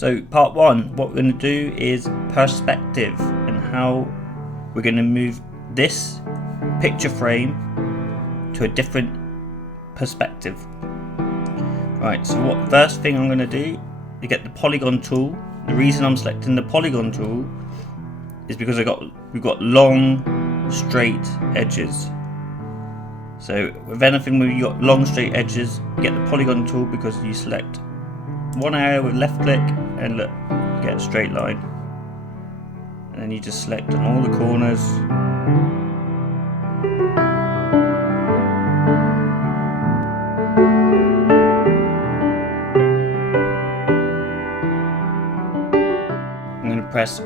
So part one, what we're going to do is perspective and how we're going to move this picture frame to a different perspective. Right, so what first thing I'm going to do is get the polygon tool. The reason I'm selecting the polygon tool is because we've got long straight edges. So with anything where you've got long straight edges, you get the polygon tool because you select one area with left click and look, you get a straight line. And then you just select on all the corners. I'm going to press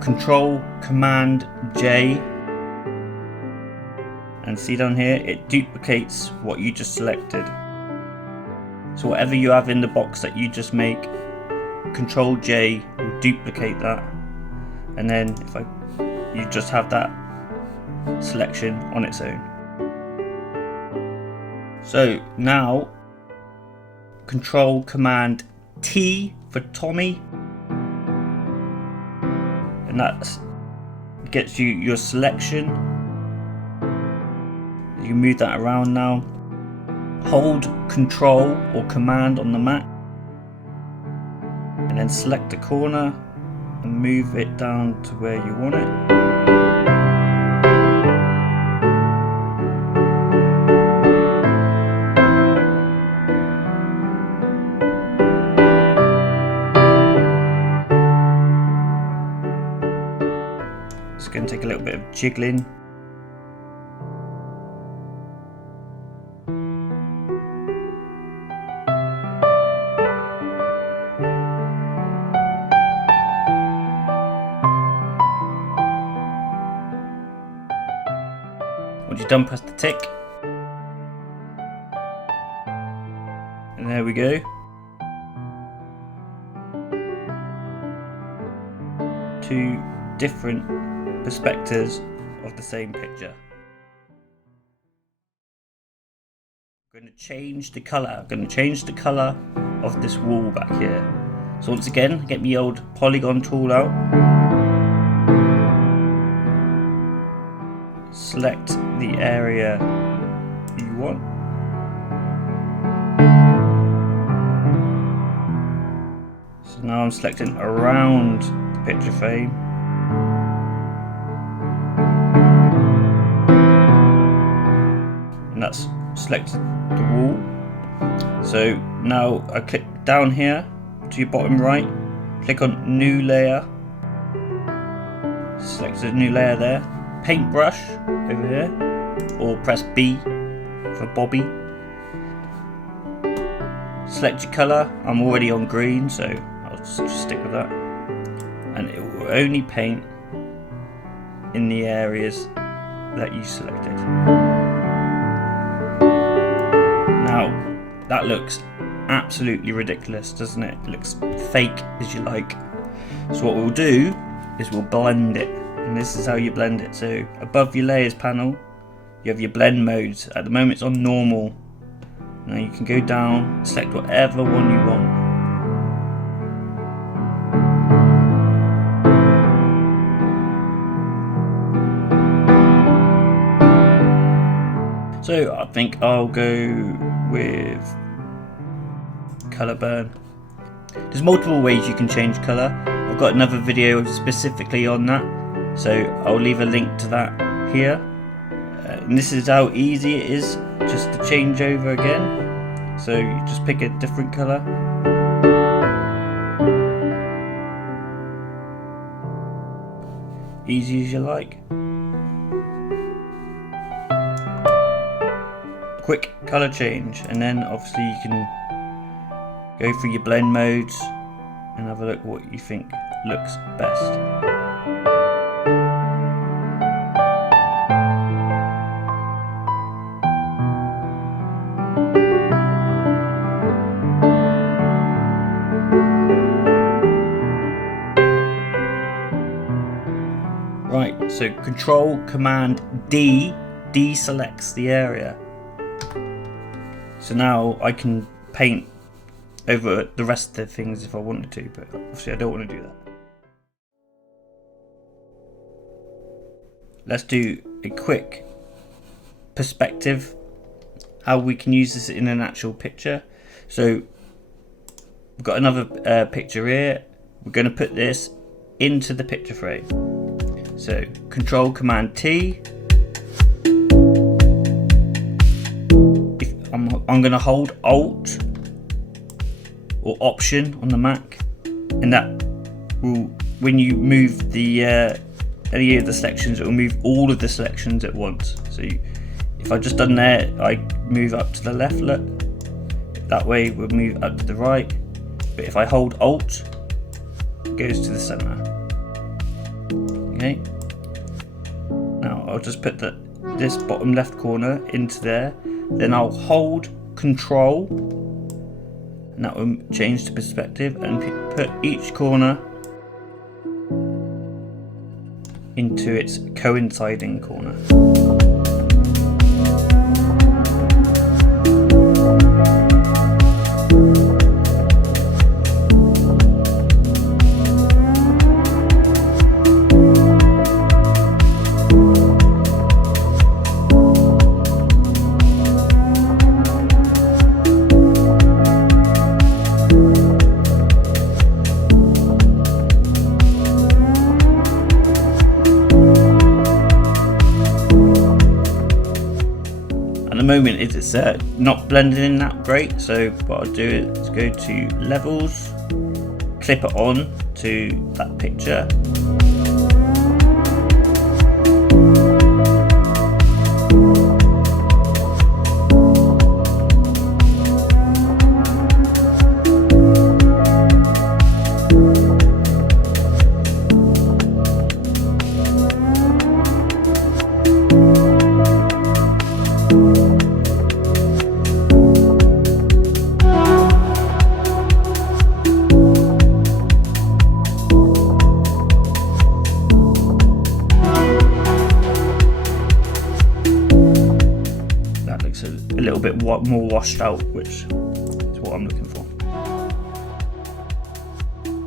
Control Command J, and see down here it duplicates what you just selected. So whatever you have in the box that you just make, Control J will duplicate that, and then you just have that selection on its own. So now Control Command T for Tommy, and that gets you your selection. You move that around now. Hold Control or Command on the Mac, and then select a corner and move it down to where you want it. It's going to take a little bit of jiggling. Once you're done, press the tick, and there we go. Two different perspectives of the same picture. I'm going to change the colour. I'm going to change the colour of this wall back here. So once again, get my old polygon tool out. Select the area you want. So now I'm selecting around the picture frame. And that's selected the wall. So now I click down here to your bottom right, click on new layer, select the new layer there. Paintbrush over here, or press B for Bobby. Select your colour. I'm already on green, so I'll just stick with that. And it will only paint in the areas that you selected. Now, that looks absolutely ridiculous, doesn't it? It looks fake as you like. So what we'll do is we'll blend it. And this is how you blend it. So above your layers panel, you have your blend modes. At the moment it's on normal. Now you can go down, select whatever one you want. So I think I'll go with colour burn. There's multiple ways you can change colour. I've got another video specifically on that. So I'll leave a link to that here. And this is how easy it is just to change over again. So you just pick a different colour. Easy as you like. Quick colour change, and then obviously you can go through your blend modes and have a look what you think looks best. Right, so Control Command D deselects the area. So now I can paint over the rest of the things if I wanted to, but obviously I don't want to do that. Let's do a quick perspective, how we can use this in an actual picture. So we've got another picture here. We're going to put this into the picture frame. So Control Command T. I'm going to hold Alt or Option on the Mac, and that will, when you move the any of the selections, it will move all of the selections at once. So if I just done there, I move up to the left, look, that way we'll move up to the right. But if I hold Alt, it goes to the center. Okay. Now I'll just put this bottom left corner into there. Then I'll hold Control, and that will change to perspective, and put each corner into its coinciding corner. Moment it's not blending in that great, so what I'll do is go to levels, clip it on to that picture, a little bit more washed out, which is what I'm looking for.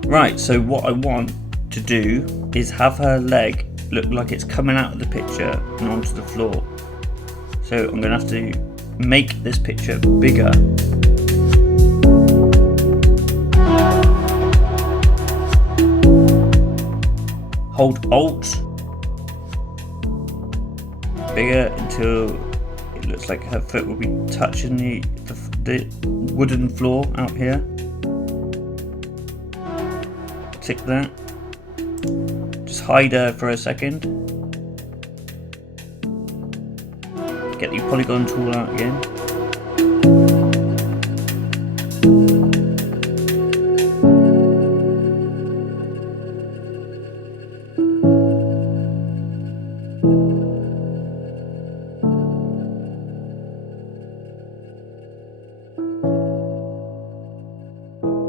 Right, so what I want to do is have her leg look like it's coming out of the picture and onto the floor. So I'm going to have to make this picture bigger. Hold Alt, bigger until it looks like her foot will be touching the wooden floor out here. Click that. Just hide her for a second. Get the polygon tool out again.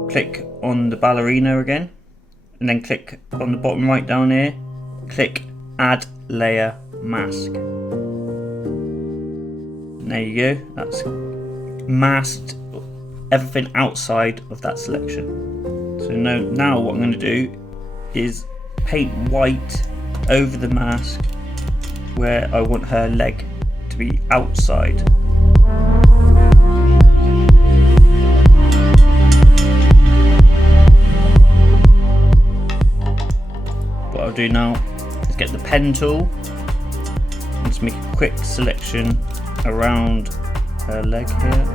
Click on the ballerina again, and then click on the bottom right down here, click Add Layer Mask. And there you go, that's masked everything outside of that selection. So now what I'm going to do is paint white over the mask where I want her leg to be outside. What I'll do now is get the pen tool and just make a quick selection around her leg here.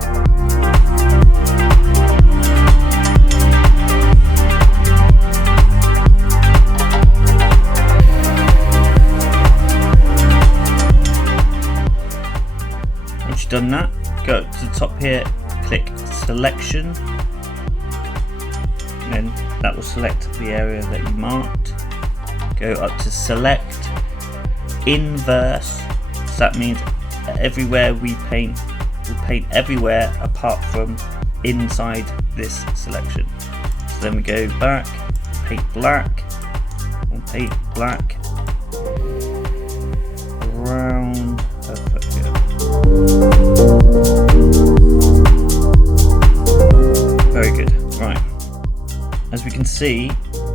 Once you've done that, go up to the top here, click selection, and then that will select the area that you marked. Go up to select inverse, so that means everywhere we paint, we'll paint everywhere apart from inside this selection. So then we go back, paint black, and paint black around her foot here. Very good. as we can see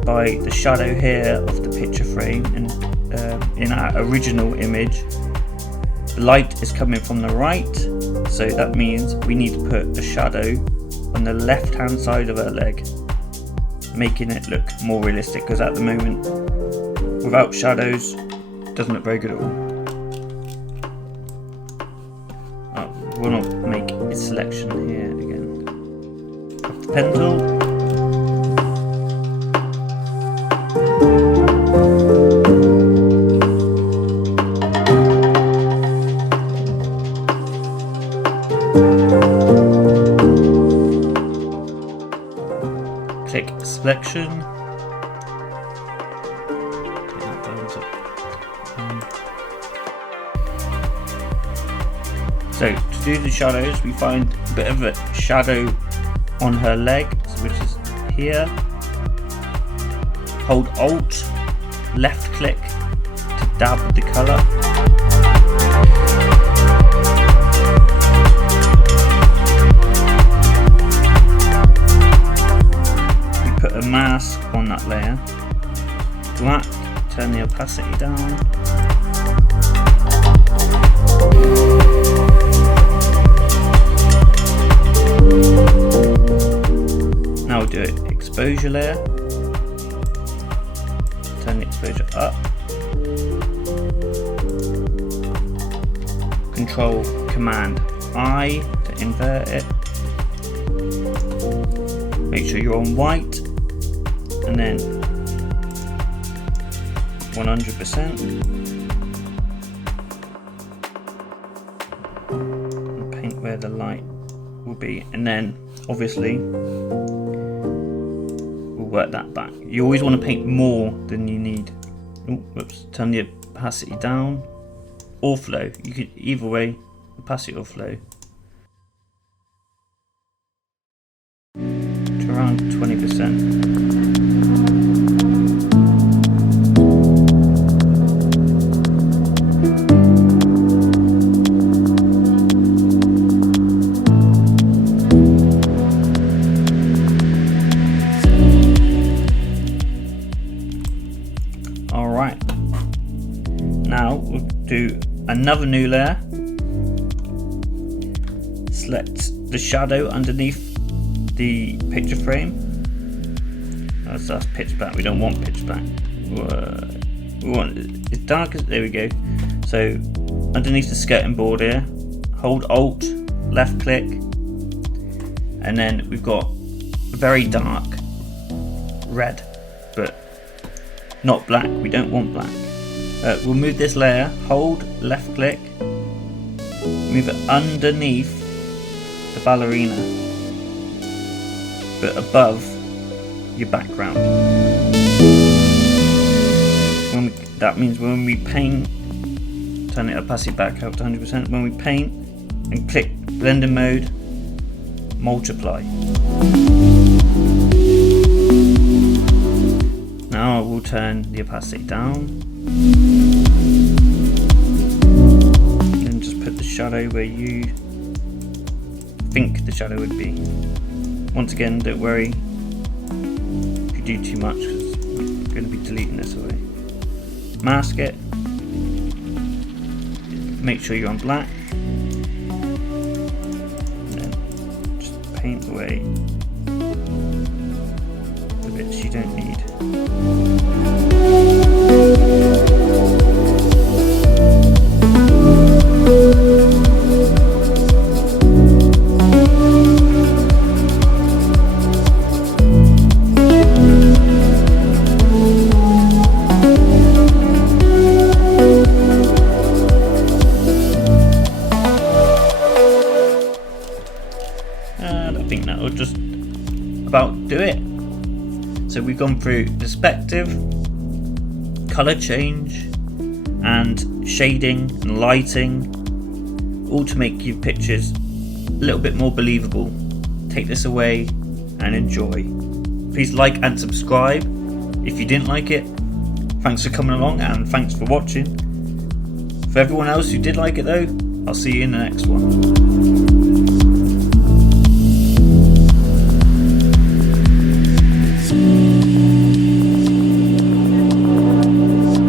by the shadow here of the picture frame and in our original image, the light is coming from the right, so that means we need to put a shadow on the left hand side of her leg, making it look more realistic, because at the moment without shadows it doesn't look very good at all. We'll not make a selection here again. Off the pen tool. Click selection. So to do the shadows, we find a bit of a shadow on her leg, which is here. Hold Alt, left click to dab the colour. We put a mask on that layer. Black, turn the opacity down. Now we'll do it exposure layer. Turn the exposure up. Control Command I to invert it. Make sure you're on white and then 100%. And paint where the light will be, and then obviously we'll work that back. You always want to paint more than you need. Oh, whoops, turn the opacity down or flow. You could either way, opacity or flow, to around 20%. Now we'll do another new layer. Select the shadow underneath the picture frame. That's pitch black. We don't want pitch black. We want as dark as, there we go. So underneath the skirting board here, hold Alt, left click, and then we've got very dark red, but not black. We don't want black. We'll move this layer, hold left click, move it underneath the ballerina, but above your background. That means when we paint, turn the opacity back up to 100%, when we paint and click blending mode, multiply. Now I will turn the opacity down. And just put the shadow where you think the shadow would be. Once again, don't worry if you do too much, because I'm going to be deleting this away. Mask it. Make sure you're on black. And then just paint away the bits you don't need. And I think that will just about do it. So we've gone through perspective, color change, and shading and lighting, all to make your pictures a little bit more believable. Take this away and enjoy. Please like and subscribe if you didn't like it. Thanks for coming along and thanks for watching. For everyone else who did like it though, I'll see you in the next one.